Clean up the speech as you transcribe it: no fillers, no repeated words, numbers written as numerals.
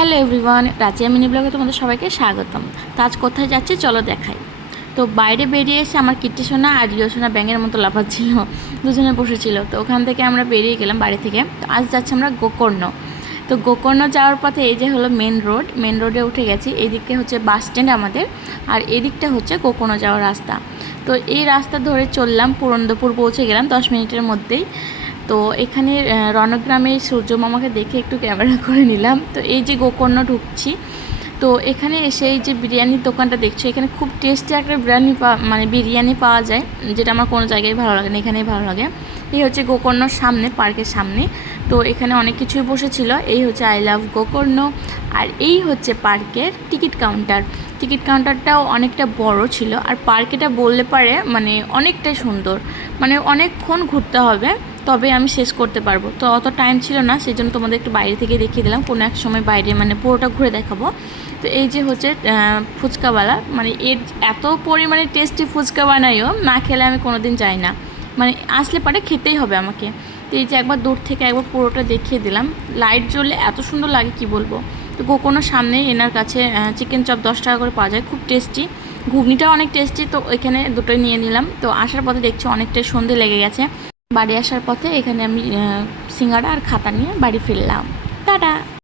Hello everyone, Razia mini ব্লগে তোমাদের সবাইকে স্বাগতম। তো আজ কোথায় যাচ্ছি চলো দেখাই। তো বাইরে বেরিয়ে এসে আমার কিট্টি সোনা আর রিও সোনা ব্যাঙের মতো লাফাচ্ছিল, দুজনে বসেছিল। তো ওখান থেকে আমরা বেরিয়ে গেলাম বাড়ি থেকে। তো আজ যাচ্ছি আমরা গোকর্ণ। তো গোকর্ণ যাওয়ার পথে এই যে হলো মেন রোডে উঠে গেছি। এই দিকটা হচ্ছে বাস স্ট্যান্ড আমাদের, আর এই দিকটা হচ্ছে গোকর্ণ যাওয়ার রাস্তা। তো এই রাস্তা ধরে চললাম, পুরন্দপুর পৌঁছে গেলাম 10 মিনিটের মধ্যেই। তো এখানে রণগ্রামের সূর্য মামাকে দেখে একটু ক্যামেরা করে নিলাম। তো এই যে গোকর্ণ ঢুকছি, তো এখানে এসে এই যে বিরিয়ানির দোকানটা দেখছো, এখানে খুব টেস্টি একটা বিরিয়ানি পাওয়া যায়, যেটা আমার কোনো জায়গায় ভালো লাগে না, এখানেই ভালো লাগে। এই হচ্ছে গোকর্ণর সামনে, পার্কের সামনে। তো এখানে অনেক কিছুই বসেছিল। এই হচ্ছে আই লাভ গোকর্ণ। আর এই হচ্ছে পার্কের টিকিট কাউন্টারটাও অনেকটা বড় ছিল। আর পার্কেটা বললে পারে অনেকটাই সুন্দর, অনেকক্ষণ ঘুরতে হবে তবে আমি শেষ করতে পারবো। তো অত টাইম ছিল না, সেই জন্য তোমাদের একটু বাইরে থেকে দেখিয়ে দিলাম। কোনো এক সময় বাইরে পুরোটা ঘুরে দেখাবো। তো এই যে হচ্ছে ফুচকাওয়ালা, এর এত পরিমাণে টেস্টি ফুচকা বানাইও, না খেলে আমি কোনো দিন যাই না, আসলে পারে খেতেই হবে আমাকে। তো এই যে একবার দূর থেকে একবার পুরোটা দেখিয়ে দিলাম। লাইট জ্বললে এত সুন্দর লাগে কি বলবো। তো গোকর্ণর সামনে এনার কাছে চিকেন চপ 10 টাকা করে পাওয়া যায়, খুব টেস্টি। ঘুগনিটাও অনেক টেস্টি। তো এখানে দুটোই নিয়ে নিলাম। তো আসার পথে দেখছি অনেকটাই সন্ধে লেগে গেছে। বাড়ি আসার পথে এখানে আমি সিঙ্গাড়া আর খাতা নিয়ে বাড়ি ফিরলাম। টাটা।